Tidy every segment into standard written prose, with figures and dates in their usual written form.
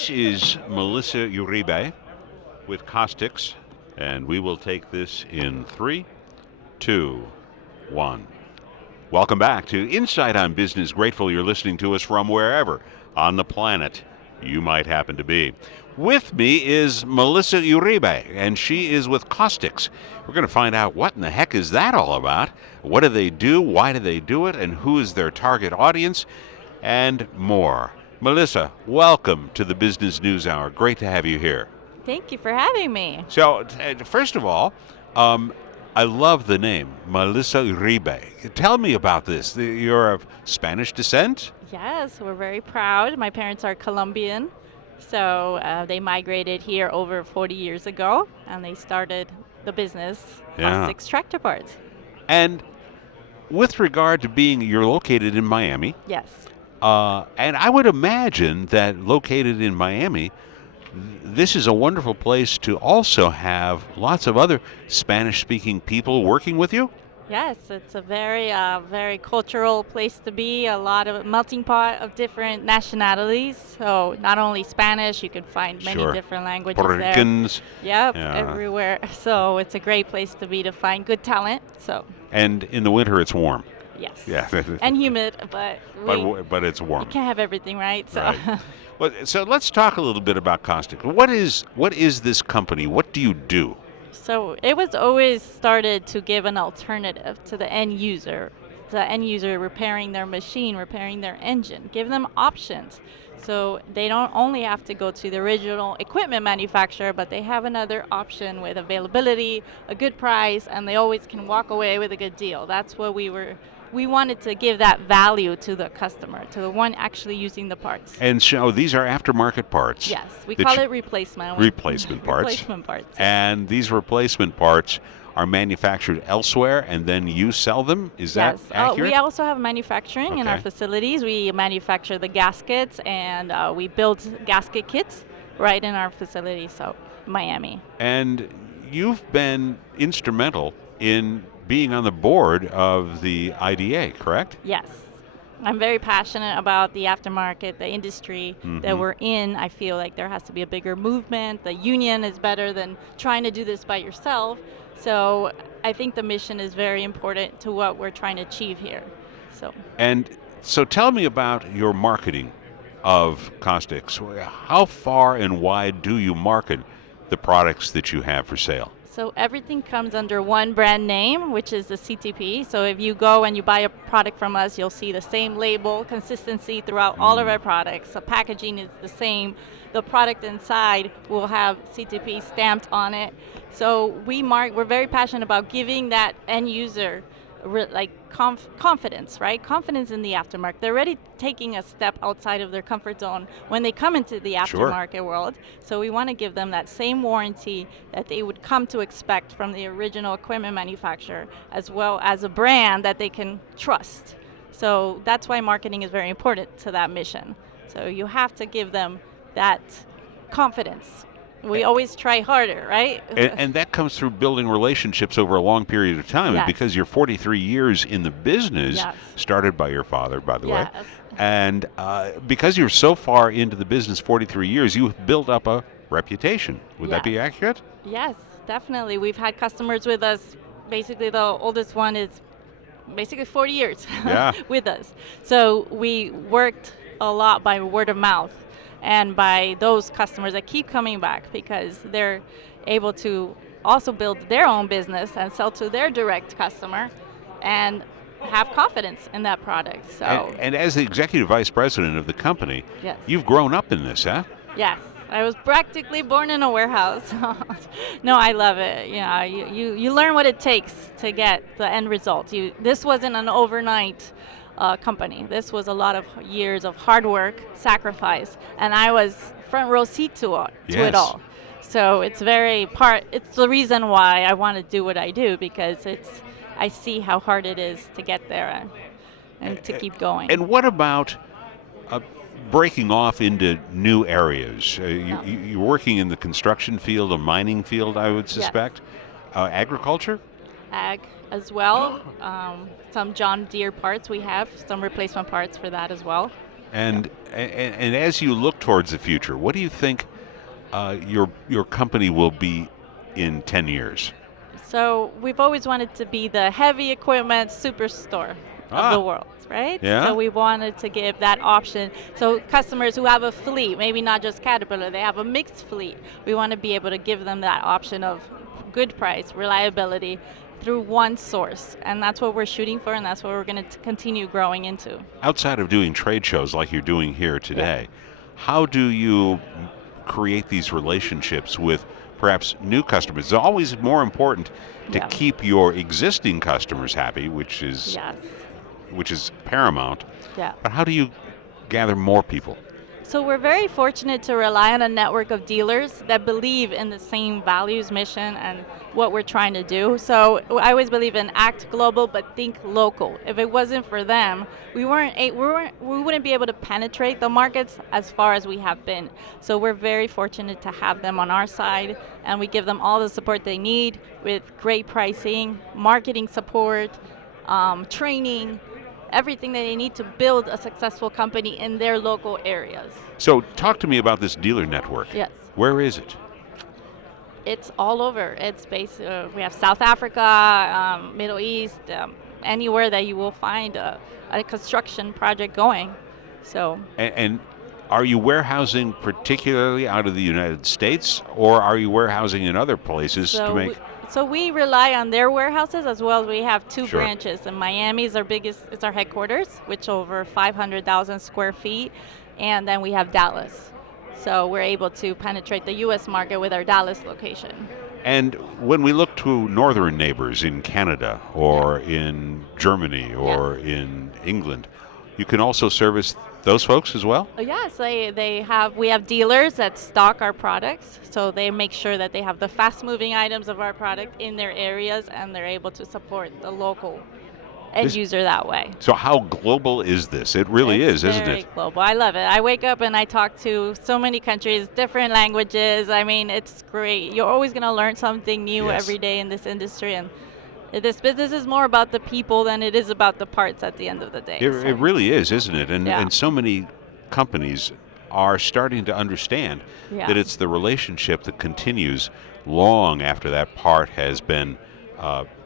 This is Melissa Uribe with Costex, and we will take this in 3, 2, 1. Welcome back to Insight on Business. Grateful you're listening to us from wherever on the planet you might happen to be. With me is Melissa Uribe, and she is with Costex. We're going to find out what in the heck is that all about, what do they do, why do they do it, and who is their target audience, and more. Melissa, welcome to the Business News Hour. Great to have you here. Thank you for having me. So, first of all, I love the name, Melissa Uribe. Tell me about this. You're of Spanish descent? Yes, we're very proud. My parents are Colombian, so they migrated here over 40 years ago, and they started the business, Costex Tractor Parts. And with regard to you're located in Miami. Yes. And I would imagine that located in Miami, this is a wonderful place to also have lots of other Spanish-speaking people working with you? Yes, it's a very cultural place to be, a lot of melting pot of different nationalities. So not only Spanish, you can find many different languages Puerto Ricans. There. Yep, everywhere. So it's a great place to be to find good talent. And in the winter, it's warm. Yes. Yeah. And humid, but it's warm. You can't have everything, right? So. Right. Well, so let's talk a little bit about Costic. What is this company? What do you do? So it was always started to give an alternative to the end user. The end user repairing their machine, repairing their engine, give them options. So they don't only have to go to the original equipment manufacturer, but they have another option with availability, a good price, and they always can walk away with a good deal. That's what we wanted to give that value to the customer, to the one actually using the parts. And so these are aftermarket parts. Yes, we call it replacement. Replacement parts. Replacement parts. And these replacement parts are manufactured elsewhere, and then you sell them? Is that accurate? We also have manufacturing in our facilities. We manufacture the gaskets, and we build gasket kits right in our facility, so Miami. And you've been instrumental in being on the board of the IDA, correct? Yes. I'm very passionate about the aftermarket, the industry that we're in. I feel like there has to be a bigger movement. The union is better than trying to do this by yourself. So I think the mission is very important to what we're trying to achieve here. So tell me about your marketing of Costex. How far and wide do you market the products that you have for sale? So everything comes under one brand name, which is the CTP. So if you go and you buy a product from us, you'll see the same label, consistency throughout all of our products. The packaging is the same. The product inside will have CTP stamped on it. So we're very passionate about giving that end user confidence, right? Confidence in the aftermarket. They're already taking a step outside of their comfort zone when they come into the aftermarket world. So we want to give them that same warranty that they would come to expect from the original equipment manufacturer, as well as a brand that they can trust. So that's why marketing is very important to that mission. So you have to give them that confidence. We always try harder, right? And that comes through building relationships over a long period of time. Yes. And because you're 43 years in the business, started by your father, by the way, and because you're so far into the business, 43 years, you've built up a reputation. Would that be accurate? Yes, definitely. We've had customers with us. Basically, the oldest one is basically 40 years with us. So we worked a lot by word of mouth, and by those customers that keep coming back because they're able to also build their own business and sell to their direct customer and have confidence in that product. So and as the executive vice president of the company, you've grown up in this, huh? Yes. I was practically born in a warehouse. No, I love it. You learn what it takes to get the end result. This wasn't an overnight company. This was a lot of years of hard work, sacrifice, and I was front row seat to it all. So it's the reason why I want to do what I do, because I see how hard it is to get there and to keep going. And what about breaking off into new areas? You're working in the construction field, a mining field, I would suspect. Agriculture? Ag as well. Some John Deere parts we have, some replacement parts for that as well. And as you look towards the future, what do you think your company will be in 10 years? So we've always wanted to be the heavy equipment superstore of the Ah, world, right? So yeah. we wanted to give that option. So customers who have a fleet, maybe not just Caterpillar, they have a mixed fleet. We want to be able to give them that option of good price, reliability through one source. And that's what we're shooting for, and that's what we're going to continue growing into. Outside of doing trade shows like you're doing here today, how do you create these relationships with perhaps new customers? It's always more important to keep your existing customers happy, which is paramount. Yeah. But how do you gather more people? So we're very fortunate to rely on a network of dealers that believe in the same values, mission, and what we're trying to do. So I always believe in act global, but think local. If it wasn't for them, we wouldn't be able to penetrate the markets as far as we have been. So we're very fortunate to have them on our side, and we give them all the support they need with great pricing, marketing support, training, everything that they need to build a successful company in their local areas. So talk to me about this dealer network. Yes. Where is it? It's all over. It's based. We have South Africa, Middle East, anywhere that you will find a construction project going. So. And are you warehousing particularly out of the United States, or are you warehousing in other places to make? So we rely on their warehouses as well as we have two Sure. branches. In Miami is our biggest, it's our headquarters, which over 500,000 square feet, and then we have Dallas. So we're able to penetrate the U.S. market with our Dallas location. And when we look to northern neighbors in Canada or in Germany or in England, you can also service those folks as well? Yes, we have dealers that stock our products, so they make sure that they have the fast-moving items of our product in their areas, and they're able to support the local end user that way. So how global is this? It really is, isn't it? It's very global. I love it. I wake up and I talk to so many countries, different languages. I mean, it's great. You're always going to learn something new every day in this industry, and this business is more about the people than it is about the parts at the end of the day. It really is, isn't it? And so many companies are starting to understand that it's the relationship that continues long after that part has been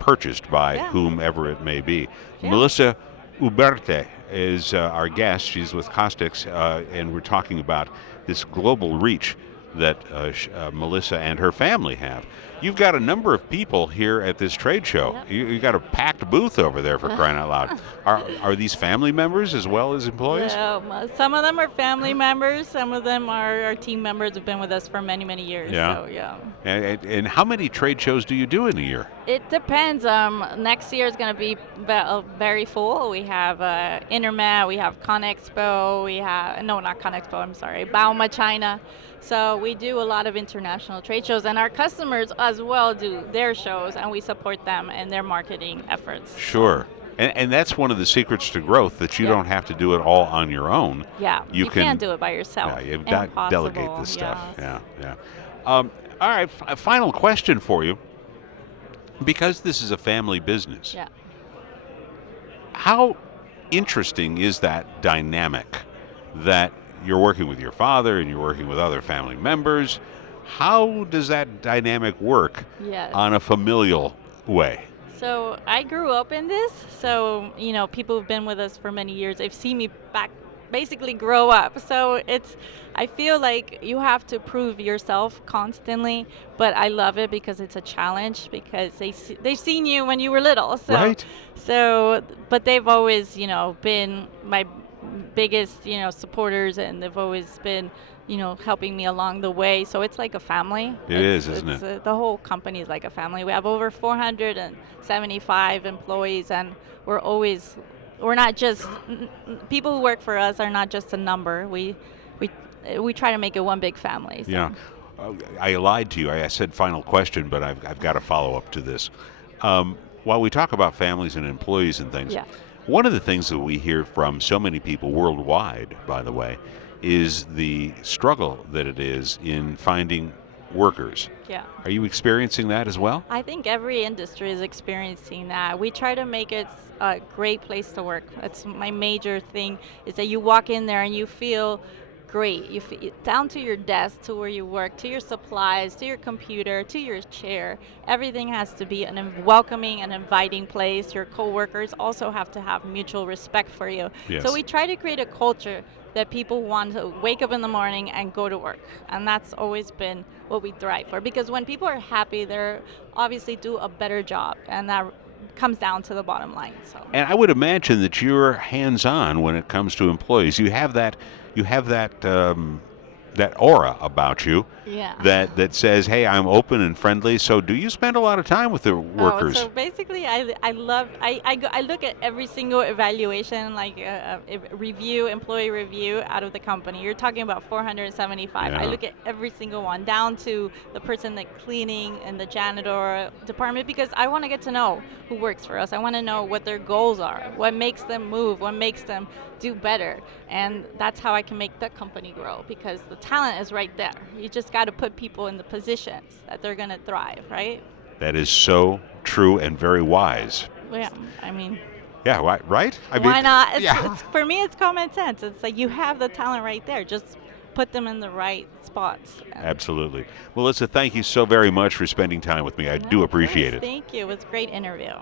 purchased by whomever it may be. Melissa Uribe is our guest. She's with Costex, and we're talking about this global reach that Melissa and her family have. You've got a number of people here at this trade show. You got a packed booth over there, for crying out loud. Are these family members as well as employees? Some of them are family members. Some of them are our team members who've been with us for many, many years. Yeah. So, And how many trade shows do you do in a year? It depends. Next year is going to be very full. We have Intermet, we have ConExpo, not ConExpo, I'm sorry, Bauma China. So we do a lot of international trade shows, and our customers as well do their shows, and we support them in their marketing efforts. Sure. And that's one of the secrets to growth, that you don't have to do it all on your own. Yeah, you can't do it by yourself. Yeah, you delegate this stuff. Yeah. All right, final question for you. Because this is a family business, how interesting is that dynamic that you're working with your father and you're working with other family members? How does that dynamic work on a familial way? So I grew up in this. So, people who've been with us for many years, they've seen me basically grow up. So I feel like you have to prove yourself constantly, but I love it because it's a challenge, because they've seen you when you were little. So, right. So, but they've always, been my biggest, supporters, and they've always been, helping me along the way. So it's like a family. It is, isn't it? The whole company is like a family. We have over 475 employees, and we're not just, people who work for us are not just a number. We try to make it one big family. So. Yeah. I lied to you. I said final question, but I've got a follow-up to this. While we talk about families and employees and things, one of the things that we hear from so many people worldwide, by the way, is the struggle that it is in finding workers. Yeah. Are you experiencing that as well? I think every industry is experiencing that. We try to make it a great place to work. That's my major thing, is that you walk in there and you feel great. You feel, down to your desk, to where you work, to your supplies, to your computer, to your chair. Everything has to be a welcoming and inviting place. Your coworkers also have to have mutual respect for you. Yes. So we try to create a culture that people want to wake up in the morning and go to work. And that's always been what we thrive for. Because when people are happy, they're obviously do a better job. And that comes down to the bottom line. So. And I would imagine that you're hands-on when it comes to employees. You have that aura about you Yeah. that says, hey, I'm open and friendly. So do you spend a lot of time with the workers? So basically, I look at every single evaluation, like employee review out of the company. You're talking about 475. Yeah. I look at every single one, down to the person that cleaning and the janitor department, because I want to get to know who works for us. I want to know what their goals are, what makes them move, what makes them do better. And that's how I can make the company grow, because the talent is right there. You just got to put people in the positions that they're going to thrive, right? That is so true and very wise. Yeah, I mean, Yeah, right? why not? Yeah. For me, it's common sense. It's like you have the talent right there. Just put them in the right spots. Absolutely. Well, Melissa, thank you so very much for spending time with me. I do appreciate it. Thank you. It was a great interview.